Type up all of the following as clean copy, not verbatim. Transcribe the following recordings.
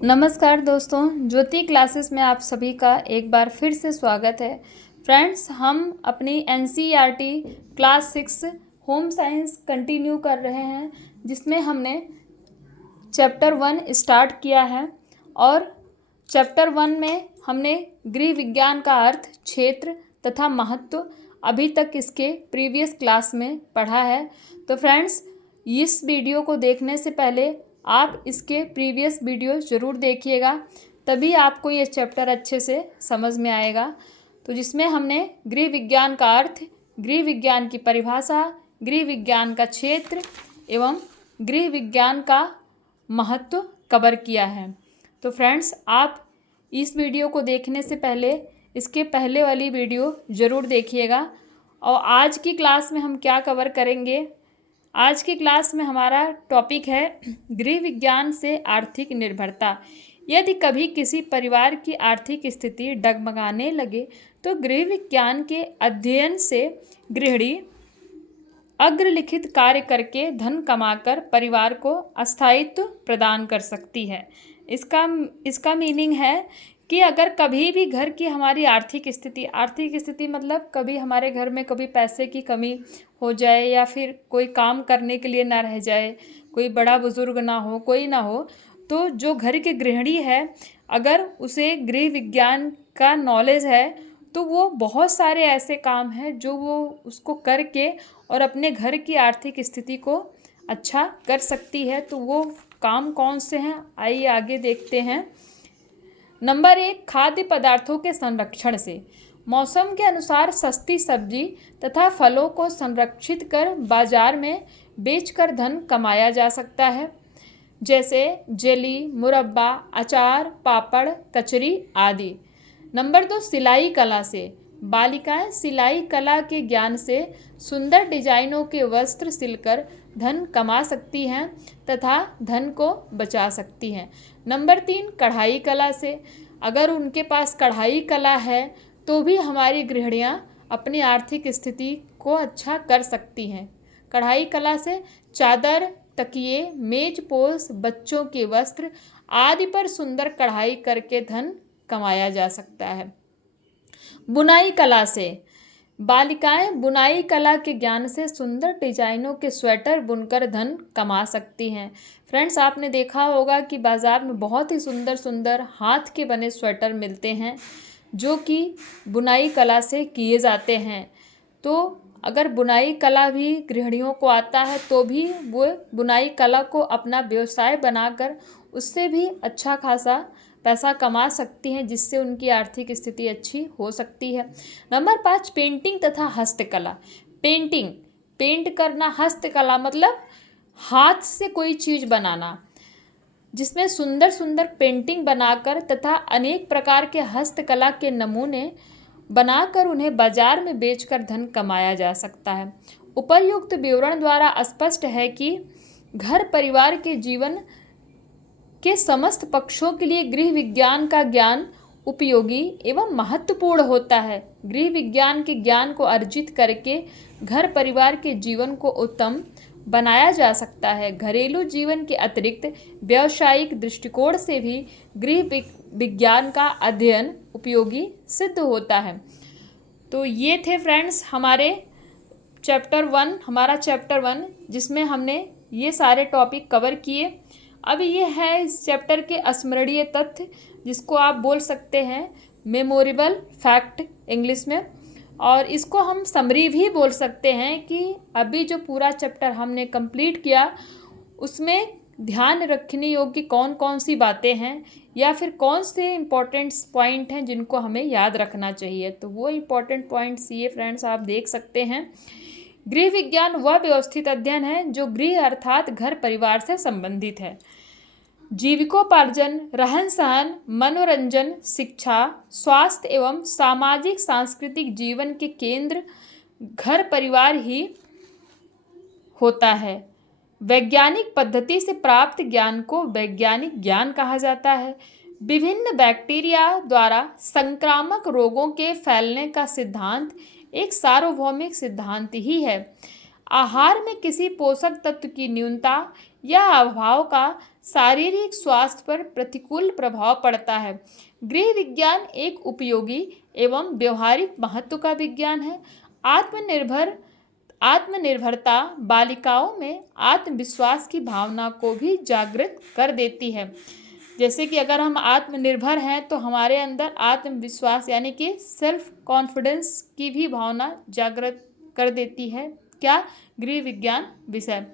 नमस्कार दोस्तों, ज्योति क्लासेस में आप सभी का एक बार फिर से स्वागत है। फ्रेंड्स, हम अपनी NCERT class 6 home science continue कर रहे हैं, जिसमें हमने चैप्टर 1 स्टार्ट किया है। और चैप्टर 1 में हमने गृह विज्ञान का अर्थ, क्षेत्र तथा महत्व अभी तक इसके प्रीवियस क्लास में पढ़ा है। तो फ्रेंड्स, इस वीडियो को देखने से पहले आप इसके प्रीवियस वीडियो ज़रूर देखिएगा, तभी आपको ये चैप्टर अच्छे से समझ में आएगा। तो जिसमें हमने गृह विज्ञान का अर्थ, गृह विज्ञान की परिभाषा, गृह विज्ञान का क्षेत्र एवं गृह विज्ञान का महत्व कवर किया है। तो फ्रेंड्स, आप इस वीडियो को देखने से पहले इसके पहले वाली वीडियो ज़रूर देखिएगा। और आज की क्लास में हम क्या कवर करेंगे? आज की क्लास में हमारा टॉपिक है गृह विज्ञान से आर्थिक निर्भरता। यदि कभी किसी परिवार की आर्थिक स्थिति डगमगाने लगे तो गृह विज्ञान के अध्ययन से गृहिणी अग्रलिखित कार्य करके धन कमाकर परिवार को अस्थायित्व प्रदान कर सकती है। इसका मीनिंग है कि अगर कभी भी घर की हमारी आर्थिक स्थिति मतलब कभी हमारे घर में कभी पैसे की कमी हो जाए या फिर कोई काम करने के लिए ना रह जाए, कोई बड़ा बुजुर्ग ना हो, कोई ना हो, तो जो घर की गृहिणी है, अगर उसे गृह विज्ञान का नॉलेज है तो वो बहुत सारे ऐसे काम हैं जो वो उसको करके और अपने घर की आर्थिक स्थिति को अच्छा कर सकती है। तो वो काम कौन से हैं, आइए आगे देखते हैं। नंबर 1, खाद्य पदार्थों के संरक्षण से। मौसम के अनुसार सस्ती सब्जी तथा फलों को संरक्षित कर बाजार में बेचकर धन कमाया जा सकता है, जैसे जेली, मुरब्बा, अचार, पापड़, कचरी आदि। नंबर 2, सिलाई कला से। बालिकाएं सिलाई कला के ज्ञान से सुंदर डिजाइनों के वस्त्र सिलकर धन कमा सकती हैं तथा धन को बचा सकती हैं। नंबर 3, कढ़ाई कला से। अगर उनके पास कढ़ाई कला है तो भी हमारी गृहिणियां अपनी आर्थिक स्थिति को अच्छा कर सकती हैं। कढ़ाई कला से चादर, तकिए, मेज पोश, बच्चों के वस्त्र आदि पर सुंदर कढ़ाई करके धन कमाया जा सकता है। बुनाई कला से। बालिकाएं बुनाई कला के ज्ञान से सुंदर डिजाइनों के स्वेटर बुनकर धन कमा सकती हैं। फ्रेंड्स, आपने देखा होगा कि बाज़ार में बहुत ही सुंदर सुंदर हाथ के बने स्वेटर मिलते हैं जो कि बुनाई कला से किए जाते हैं। तो अगर बुनाई कला भी गृहिणियों को आता है तो भी वो बुनाई कला को अपना व्यवसाय बनाकर उससे भी अच्छा खासा पैसा कमा सकती हैं, जिससे उनकी आर्थिक स्थिति अच्छी हो सकती है। नंबर 5, पेंटिंग तथा हस्तकला। पेंट करना, हस्तकला मतलब हाथ से कोई चीज़ बनाना, जिसमें सुंदर सुंदर पेंटिंग बनाकर तथा अनेक प्रकार के हस्तकला के नमूने बनाकर उन्हें बाजार में बेचकर धन कमाया जा सकता है। उपर्युक्त विवरण द्वारा स्पष्ट है कि घर परिवार के जीवन के समस्त पक्षों के लिए गृह विज्ञान का ज्ञान उपयोगी एवं महत्वपूर्ण होता है। गृह विज्ञान के ज्ञान को अर्जित करके घर परिवार के जीवन को उत्तम बनाया जा सकता है। घरेलू जीवन के अतिरिक्त व्यावसायिक दृष्टिकोण से भी गृह विज्ञान का अध्ययन उपयोगी सिद्ध होता है। तो ये थे फ्रेंड्स हमारा चैप्टर 1 जिसमें हमने ये सारे टॉपिक कवर किए। अब ये है इस चैप्टर के स्मरणीय तथ्य, जिसको आप बोल सकते हैं मेमोरेबल फैक्ट इंग्लिश में, और इसको हम समरी भी बोल सकते हैं कि अभी जो पूरा चैप्टर हमने कंप्लीट किया उसमें ध्यान रखने योग्य कौन कौन सी बातें हैं या फिर कौन से इम्पोर्टेंट पॉइंट हैं जिनको हमें याद रखना चाहिए। तो वो इम्पोर्टेंट पॉइंट्स ये फ्रेंड्स आप देख सकते हैं। गृह विज्ञान वह व्यवस्थित अध्ययन है जो गृह अर्थात घर परिवार से संबंधित है। जीविकोपार्जन, रहन सहन, मनोरंजन, शिक्षा, स्वास्थ्य एवं सामाजिक सांस्कृतिक जीवन के केंद्र घर परिवार ही होता है। वैज्ञानिक पद्धति से प्राप्त ज्ञान को वैज्ञानिक ज्ञान कहा जाता है। विभिन्न बैक्टीरिया द्वारा संक्रामक रोगों के फैलने का सिद्धांत एक सार्वभौमिक सिद्धांत ही है। आहार में किसी पोषक तत्व की न्यूनता या अभाव का शारीरिक स्वास्थ्य पर प्रतिकूल प्रभाव पड़ता है। गृह विज्ञान एक उपयोगी एवं व्यवहारिक महत्व का विज्ञान है। आत्मनिर्भरता बालिकाओं में आत्मविश्वास की भावना को भी जागृत कर देती है। जैसे कि अगर हम आत्मनिर्भर हैं तो हमारे अंदर आत्मविश्वास यानी कि सेल्फ कॉन्फिडेंस की भी भावना जागृत कर देती है। क्या? गृह विज्ञान विषय।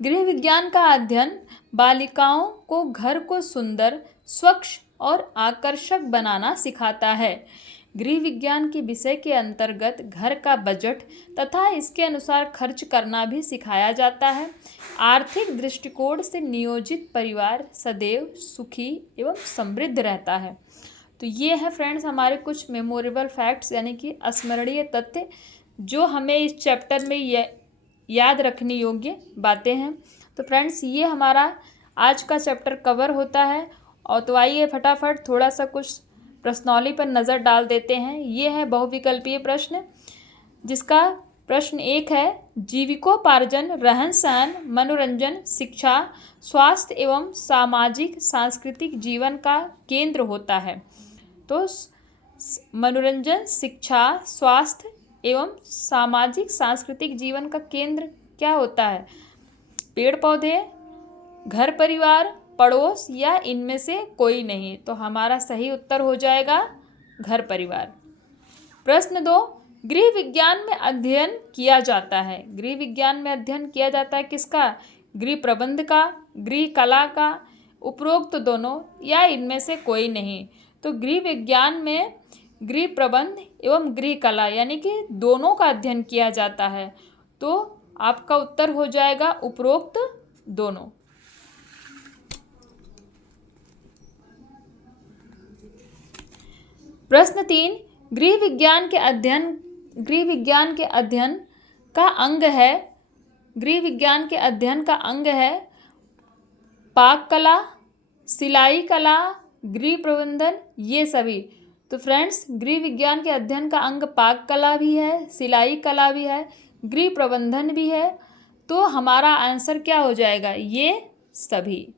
गृह विज्ञान का अध्ययन बालिकाओं को घर को सुंदर, स्वच्छ और आकर्षक बनाना सिखाता है। गृह विज्ञान के विषय के अंतर्गत घर का बजट तथा इसके अनुसार खर्च करना भी सिखाया जाता है। आर्थिक दृष्टिकोण से नियोजित परिवार सदैव सुखी एवं समृद्ध रहता है। तो ये है फ्रेंड्स हमारे कुछ मेमोरेबल फैक्ट्स यानी कि स्मरणीय तथ्य जो हमें इस चैप्टर में याद रखने योग्य बातें हैं। तो फ्रेंड्स ये हमारा आज का चैप्टर कवर होता है। और तो आइए फटाफट थोड़ा सा कुछ प्रश्नावली पर नज़र डाल देते हैं। ये है बहुविकल्पीय प्रश्न, जिसका प्रश्न 1 है, जीविकोपार्जन रहन सहन, मनोरंजन, शिक्षा, स्वास्थ्य एवं सामाजिक सांस्कृतिक जीवन का केंद्र होता है। तो मनोरंजन, शिक्षा, स्वास्थ्य एवं सामाजिक सांस्कृतिक जीवन का केंद्र क्या होता है? पेड़ पौधे, घर परिवार, पड़ोस या इनमें से कोई नहीं। तो हमारा सही उत्तर हो जाएगा घर परिवार। प्रश्न 2, गृह विज्ञान में अध्ययन किया जाता है। गृह विज्ञान में अध्ययन किया जाता है किसका? गृह प्रबंध का, गृह कला का, उपरोक्त दोनों या इनमें से कोई नहीं। तो गृह विज्ञान में गृह प्रबंध एवं गृह कला यानी कि दोनों का अध्ययन किया जाता है। तो आपका उत्तर हो जाएगा उपरोक्त दोनों। प्रश्न 3, गृह विज्ञान के अध्ययन का अंग है। गृह विज्ञान के अध्ययन का अंग है पाक कला, सिलाई कला, गृह प्रबंधन, ये सभी। तो फ्रेंड्स गृह विज्ञान के अध्ययन का अंग पाक कला भी है, सिलाई कला भी है, गृह प्रबंधन भी है। तो हमारा आंसर क्या हो जाएगा? ये सभी।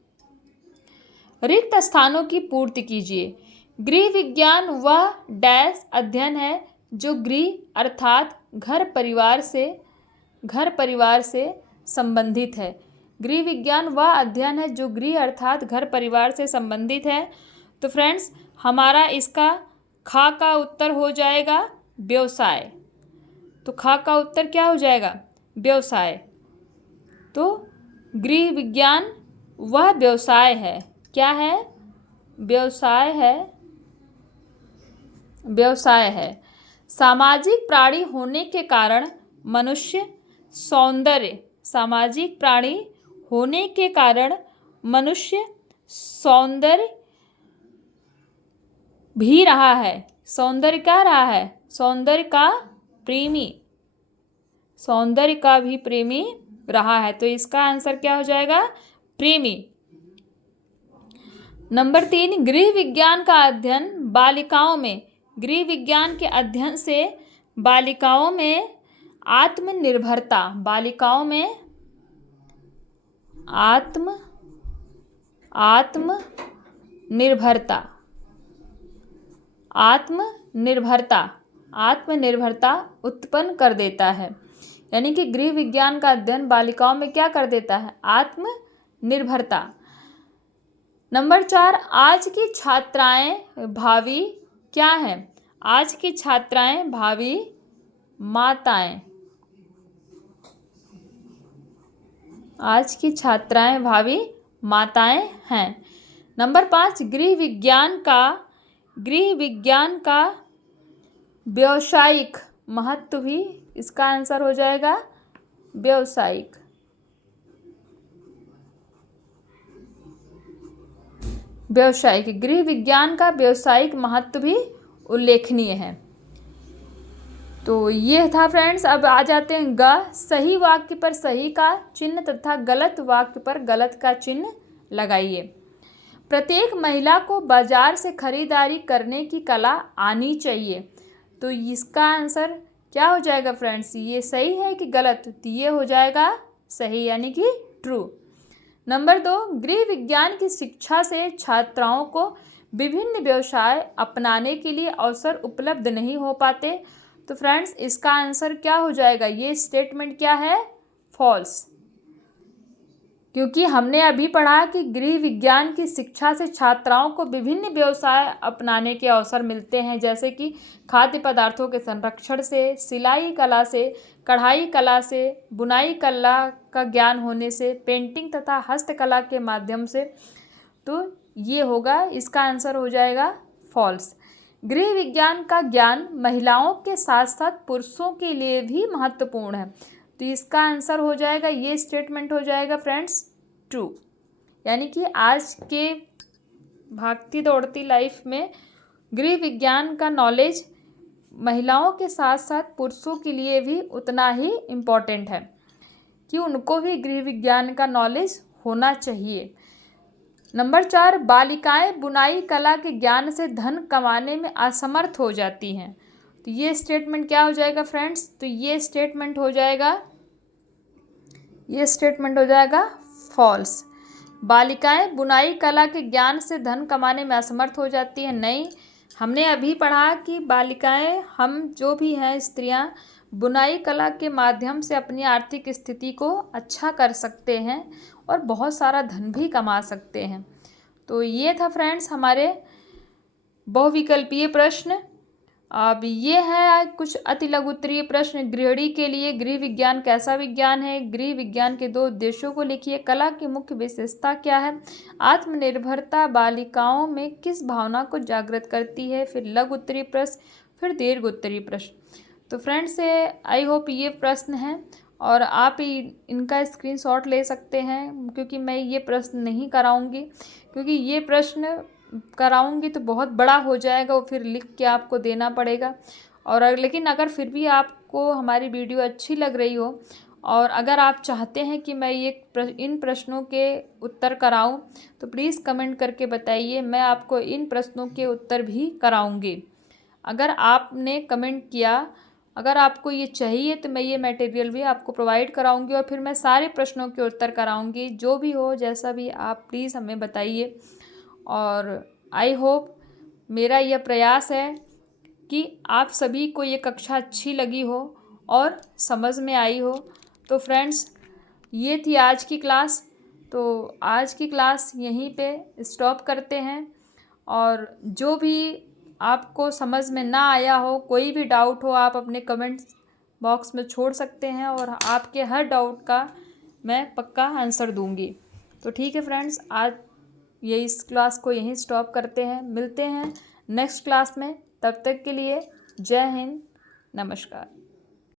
रिक्त स्थानों की पूर्ति कीजिए। गृह विज्ञान वह डैश अध्ययन है जो गृह अर्थात घर परिवार से संबंधित है। गृह विज्ञान वह अध्ययन है जो गृह अर्थात घर परिवार से संबंधित है। तो फ्रेंड्स हमारा इसका खा का उत्तर हो जाएगा व्यवसाय। तो खा का उत्तर क्या हो जाएगा? व्यवसाय। तो गृह विज्ञान वह व्यवसाय है। क्या है? व्यवसाय है। व्यवसाय है। सामाजिक प्राणी होने के कारण मनुष्य सौंदर्य सामाजिक प्राणी होने के कारण मनुष्य सौंदर्य भी रहा है। सौंदर्य क्या रहा है? सौंदर्य का भी प्रेमी रहा है। तो इसका आंसर क्या हो जाएगा? प्रेमी। नंबर 3, गृह विज्ञान का अध्ययन बालिकाओं में गृह विज्ञान के अध्ययन से बालिकाओं में आत्मनिर्भरता उत्पन्न कर देता है। यानी कि गृह विज्ञान का अध्ययन बालिकाओं में क्या कर देता है? आत्मनिर्भरता। नंबर 4, आज की छात्राएं भावी क्या हैं? आज की छात्राएं भावी माताएं। आज की छात्राएं भावी माताएं हैं। नंबर 5, गृह विज्ञान का व्यावसायिक महत्व भी इसका आंसर हो जाएगा व्यावसायिक। गृह विज्ञान का व्यावसायिक महत्व भी उल्लेखनीय है। तो ये था फ्रेंड्स। अब आ जाते हैं सही वाक्य पर सही का चिन्ह तथा गलत वाक्य पर गलत का चिन्ह लगाइए। प्रत्येक महिला को बाजार से खरीदारी करने की कला आनी चाहिए। तो इसका आंसर क्या हो जाएगा फ्रेंड्स? ये सही है कि गलत? तो ये हो जाएगा सही यानी कि ट्रू। नंबर 2, गृह विज्ञान की शिक्षा से छात्राओं को विभिन्न व्यवसाय अपनाने के लिए अवसर उपलब्ध नहीं हो पाते। तो फ्रेंड्स इसका आंसर क्या हो जाएगा? ये स्टेटमेंट क्या है? फॉल्स। क्योंकि हमने अभी पढ़ा कि गृह विज्ञान की शिक्षा से छात्राओं को विभिन्न व्यवसाय अपनाने के अवसर मिलते हैं, जैसे कि खाद्य पदार्थों के संरक्षण से, सिलाई कला से, कढ़ाई कला से, बुनाई कला का ज्ञान होने से, पेंटिंग तथा हस्तकला के माध्यम से। तो ये होगा, इसका आंसर हो जाएगा फॉल्स। गृह विज्ञान का ज्ञान महिलाओं के साथ साथ पुरुषों के लिए भी महत्वपूर्ण है। तो इसका आंसर हो जाएगा, ये स्टेटमेंट हो जाएगा फ्रेंड्स ट्रू। यानी कि आज के भागती दौड़ती लाइफ में गृह विज्ञान का नॉलेज महिलाओं के साथ साथ पुरुषों के लिए भी उतना ही इम्पॉर्टेंट है कि उनको भी गृह विज्ञान का नॉलेज होना चाहिए। नंबर 4, बालिकाएं बुनाई कला के ज्ञान से धन कमाने में असमर्थ हो जाती हैं। तो ये स्टेटमेंट क्या हो जाएगा फ्रेंड्स? तो ये स्टेटमेंट हो जाएगा फॉल्स। बालिकाएं बुनाई कला के ज्ञान से धन कमाने में असमर्थ हो जाती हैं। नहीं, हमने अभी पढ़ा कि बालिकाएं, हम जो भी हैं स्त्रियां, बुनाई कला के माध्यम से अपनी आर्थिक स्थिति को अच्छा कर सकते हैं और बहुत सारा धन भी कमा सकते हैं। तो ये था फ्रेंड्स हमारे बहुविकल्पीय प्रश्न। अब ये है कुछ अति लघु उत्तरीय प्रश्न। गृहिणी के लिए गृह विज्ञान कैसा विज्ञान है? गृह विज्ञान के 2 उद्देश्यों को लिखिए। कला की मुख्य विशेषता क्या है? आत्मनिर्भरता बालिकाओं में किस भावना को जागृत करती है? फिर लघु उत्तरीय प्रश्न, फिर दीर्घ उत्तरीय प्रश्न। तो फ्रेंड्स आई होप ये प्रश्न हैं और आप इनका स्क्रीनशॉट ले सकते हैं, क्योंकि मैं ये प्रश्न नहीं कराऊंगी, क्योंकि ये प्रश्न कराऊंगी तो बहुत बड़ा हो जाएगा, वो फिर लिख के आपको देना पड़ेगा। और लेकिन अगर फिर भी आपको हमारी वीडियो अच्छी लग रही हो और अगर आप चाहते हैं कि मैं इन प्रश्नों के उत्तर कराऊं, तो प्लीज़ कमेंट करके बताइए, मैं आपको इन प्रश्नों के उत्तर भी कराऊंगी। अगर आपने कमेंट किया, अगर आपको ये चाहिए, तो मैं ये मटेरियल भी आपको प्रोवाइड कराऊंगी और फिर मैं सारे प्रश्नों के उत्तर कराऊंगी। जो भी हो, जैसा भी, आप प्लीज़ हमें बताइए। और आई होप मेरा यह प्रयास है कि आप सभी को ये कक्षा अच्छी लगी हो और समझ में आई हो। तो फ्रेंड्स ये थी आज की क्लास। तो आज की क्लास यहीं पे स्टॉप करते हैं, और जो भी आपको समझ में ना आया हो, कोई भी डाउट हो, आप अपने कमेंट्स बॉक्स में छोड़ सकते हैं और आपके हर डाउट का मैं पक्का आंसर दूंगी। तो ठीक है फ्रेंड्स, आज ये इस क्लास को यहीं स्टॉप करते हैं। मिलते हैं नेक्स्ट क्लास में, तब तक के लिए जय हिंद, नमस्कार।